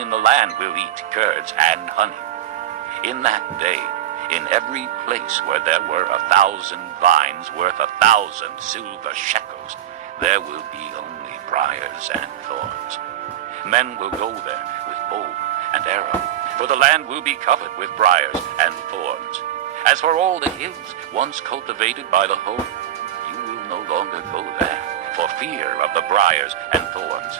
in the land will eat curds and honey. In that day, in every place where there were 1,000 vines worth 1,000 silver shekels, there will be only briars and thorns. Men will go there with bow and arrow, for the land will be covered with briars and thorns. As for all the hills once cultivated by the hoe, you will no longer go there, for fear of the briars and thorns.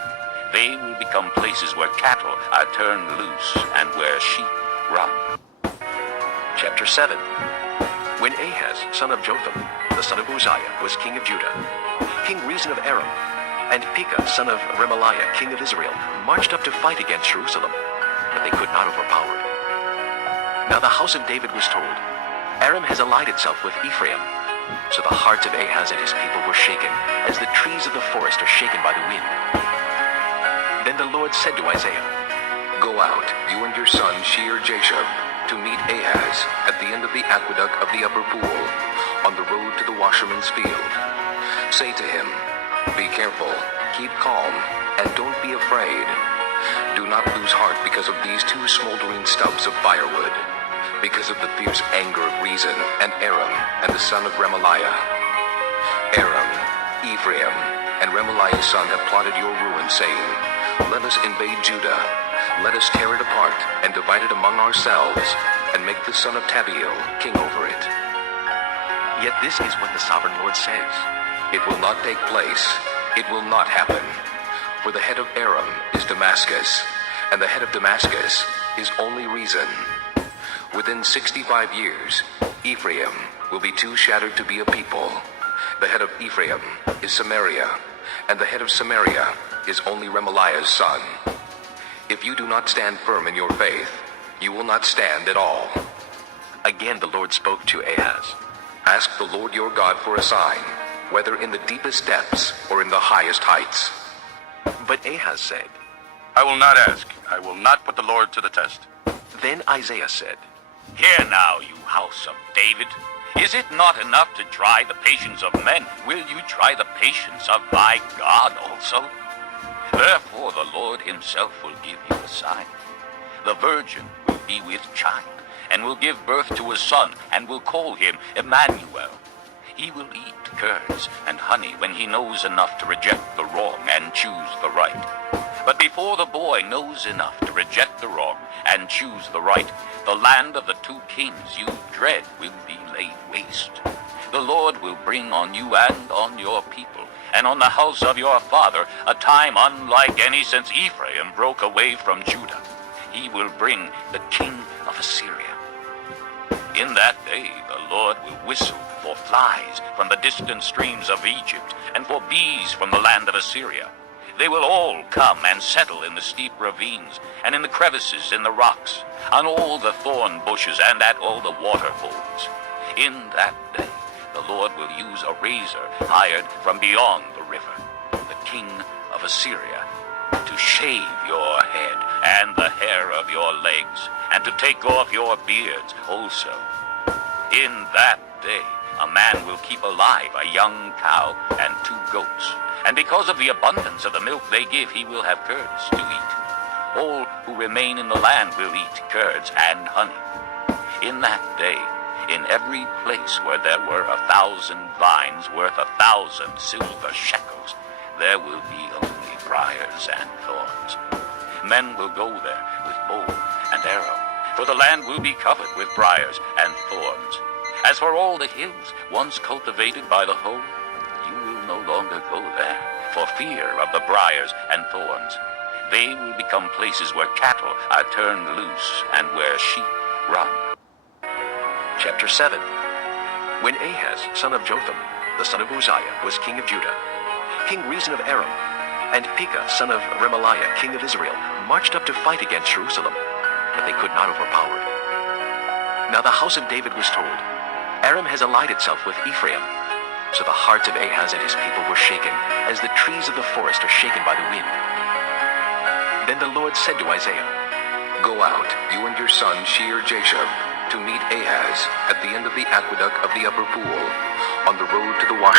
They will become places where cattle are turned loose and where sheep run. Chapter 7. When Ahaz, son of Jotham, the son of Uzziah, was king of Judah, King Rezin of Aram, and Pekah, son of Remaliah, king of Israel, marched up to fight against Jerusalem, but they could not overpower it. Now the house of David was told, Aram has allied itself with Ephraim. So the hearts of Ahaz and his people were shaken, as the trees of the forest are shaken by the wind. Then the Lord said to Isaiah, Go out, you and your son Shear-Jashub, to meet Ahaz at the end of the aqueduct of the upper pool, on the road to the washerman's field. Say to him, Be careful, keep calm, and don't be afraid. Do not lose heart because of these two smoldering stubs of firewood, because of the fierce anger of Rezin and Aram and the son of Remaliah. Aram, Ephraim, and Remaliah's son have plotted your ruin, saying, Let us invade Judah. Let us tear it apart and divide it among ourselves, and make the son of Tabiel king over it. Yet this is what the sovereign Lord says. It will not take place. It will not happen. For the head of Aram is Damascus, and the head of Damascus is only Rezin. Within 65 years, Ephraim will be too shattered to be a people. The head of Ephraim is Samaria, and the head of Samaria is only Remaliah's son. If you do not stand firm in your faith, you will not stand at all. Again the Lord spoke to Ahaz. Ask the Lord your God for a sign, whether in the deepest depths or in the highest heights. But Ahaz said, I will not ask. I will not put the Lord to the test. Then Isaiah said, Hear now, you house of David. Is it not enough to try the patience of men? Will you try the patience of my God also? Therefore the Lord himself will give you a sign. The virgin will be with child, and will give birth to a son, and will call him Emmanuel. He will eat curds and honey when he knows enough to reject the wrong and choose the right. But before the boy knows enough to reject the wrong and choose the right, the land of the two kings you dread will be laid waste. The Lord will bring on you and on your people, and on the house of your father, a time unlike any since Ephraim broke away from Judah. He will bring the king of Assyria. In that day the Lord will whistle for flies from the distant streams of Egypt, and for bees from the land of Assyria. They will all come and settle in the steep ravines, and in the crevices in the rocks, on all the thorn bushes and at all the waterholes. In that day the Lord will use a razor hired from beyond the river, the king of Assyria, to shave your head and the hair of your legs, and to take off your beards also. In that day a man will keep alive a young cow and 2 goats, and because of the abundance of the milk they give, he will have curds to eat. All who remain in the land will eat curds and honey. In that day, in every place where there were 1,000 vines worth 1,000 silver shekels, there will be only briars and thorns. Men will go there with bow and arrow, for the land will be covered with briars and thorns. As for all the hills once cultivated by the hoe, you will no longer go there, for fear of the briars and thorns. They will become places where cattle are turned loose and where sheep run. Chapter 7. When Ahaz, son of Jotham, the son of Uzziah, was king of Judah, King Rezin of Aram, and Pekah, son of Remaliah, king of Israel, marched up to fight against Jerusalem, but they could not overpower it. Now the house of David was told, Aram has allied itself with Ephraim. So the hearts of Ahaz and his people were shaken, as the trees of the forest are shaken by the wind. Then the Lord said to Isaiah, Go out, you and your son Shear-Jashub, to meet Ahaz at the end of the aqueduct of the upper pool, on the road to the